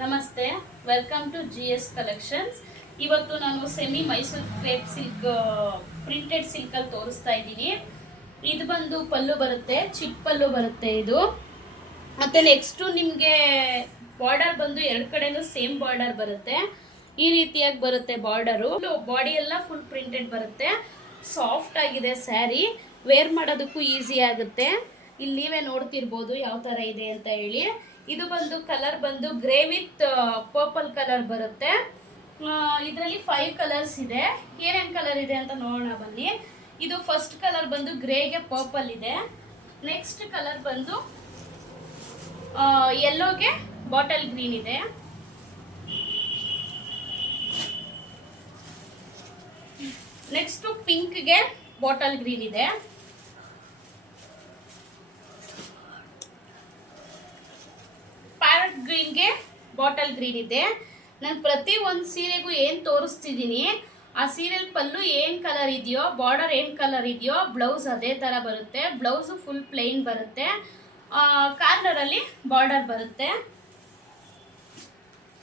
ನಮಸ್ತೆ, welcome to GS collections. ಇವತ್ತು ನಾನು semi Mysore crepe silk printed ಸಿಲ್ಕಲ್ಲಿ ತೋರಿಸ್ತಾ ಇದ್ದೀನಿ. ಇದು ಬಂದು ಪಲ್ಲು ಬರುತ್ತೆ, ಚಿಕ್ಕ ಪಲ್ಲು ಬರುತ್ತೆ ಇದು. ಮತ್ತು ನೆಕ್ಸ್ಟು ನಿಮಗೆ ಬಾರ್ಡರ್ ಬಂದು ಎರಡು ಕಡೆನೂ ಸೇಮ್ ಬಾರ್ಡರ್ ಬರುತ್ತೆ. ಈ ರೀತಿಯಾಗಿ ಬರುತ್ತೆ ಬಾರ್ಡರು. ಬಾಡಿ ಎಲ್ಲ ಫುಲ್ ಪ್ರಿಂಟೆಡ್ ಬರುತ್ತೆ. ಸಾಫ್ಟ್ ಆಗಿದೆ ಸ್ಯಾರಿ, ವೇರ್ ಮಾಡೋದಕ್ಕೂ ಈಸಿ ಆಗುತ್ತೆ. ಇಲ್ಲಿ ನೀವೇ ನೋಡ್ತಿರ್ಬೋದು ಯಾವ ಥರ ಇದೆ ಅಂತ ಹೇಳಿ. ಇದು ಬಂದು ಕಲರ್ ಬಂದು ಗ್ರೇ ವಿತ್ ಪರ್ಪಲ್ ಕಲರ್ ಬರುತ್ತೆ. ಇದರಲ್ಲಿ 5 ಕಲರ್ಸ್ ಇದೆ. ಏನೇನು ಕಲರ್ ಇದೆ ಅಂತ ನೋಡೋಣ ಬನ್ನಿ. ಇದು ಫಸ್ಟ್ ಕಲರ್ ಬಂದು ಗ್ರೇಗೆ ಪರ್ಪಲ್ ಇದೆ. ನೆಕ್ಸ್ಟ್ ಕಲರ್ ಬಂದು ಯೆಲ್ಲೋಗೆ ಬಾಟಲ್ ಗ್ರೀನ್ ಇದೆ. ನೆಕ್ಸ್ಟ್ ಪಿಂಕ್ಗೆ ಬಾಟಲ್ ಗ್ರೀನ್ ಇದೆ. ಪ್ಯಾರೆಟ್ ಗ್ರೀನ್ಗೆ ಬಾಟಲ್ ಗ್ರೀನ್ ಇದೆ. ನಾನು ಪ್ರತಿ ಒಂದು ಸೀರೆಗೂ ಏನು ತೋರಿಸ್ತಿದ್ದೀನಿ, ಆ ಸೀರೆಲ್ ಪಲ್ಲು ಏನು ಕಲರ್ ಇದೆಯೋ, ಬಾರ್ಡರ್ ಏನು ಕಲರ್ ಇದೆಯೋ, ಬ್ಲೌಸ್ ಅದೇ ಥರ ಬರುತ್ತೆ. ಬ್ಲೌಸು ಫುಲ್ ಪ್ಲೇನ್ ಬರುತ್ತೆ, ಕಾರ್ನರಲ್ಲಿ ಬಾರ್ಡರ್ ಬರುತ್ತೆ.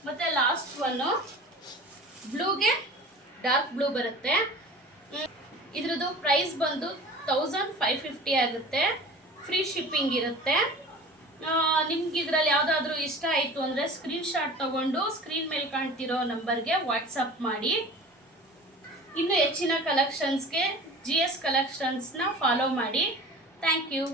ಮತ್ತು ಲಾಸ್ಟ್ ಒನ್ನು ಬ್ಲೂಗೆ ಡಾರ್ಕ್ ಬ್ಲೂ ಬರುತ್ತೆ. ಇದ್ರದ್ದು ಪ್ರೈಸ್ ಬಂದು 1550 ಆಗುತ್ತೆ. ಫ್ರೀ ಶಿಪ್ಪಿಂಗ್ ಇರುತ್ತೆ. ನಿಮ್ಗೆ ಇದರಲ್ಲಿ ಯಾವುದಾದ್ರೂ ಇಷ್ಟ ಆಯಿತು ಅಂದರೆ ಸ್ಕ್ರೀನ್ಶಾಟ್ ತೊಗೊಂಡು ಸ್ಕ್ರೀನ್ ಮೇಲೆ ಕಾಣ್ತಿರೋ ನಂಬರ್ಗೆ ವಾಟ್ಸಪ್ ಮಾಡಿ. ಇನ್ನೂ ಹೆಚ್ಚಿನ ಕಲೆಕ್ಷನ್ಸ್ಗೆ GS ಕಲೆಕ್ಷನ್ಸ್ನ ಫಾಲೋ ಮಾಡಿ. Thank you.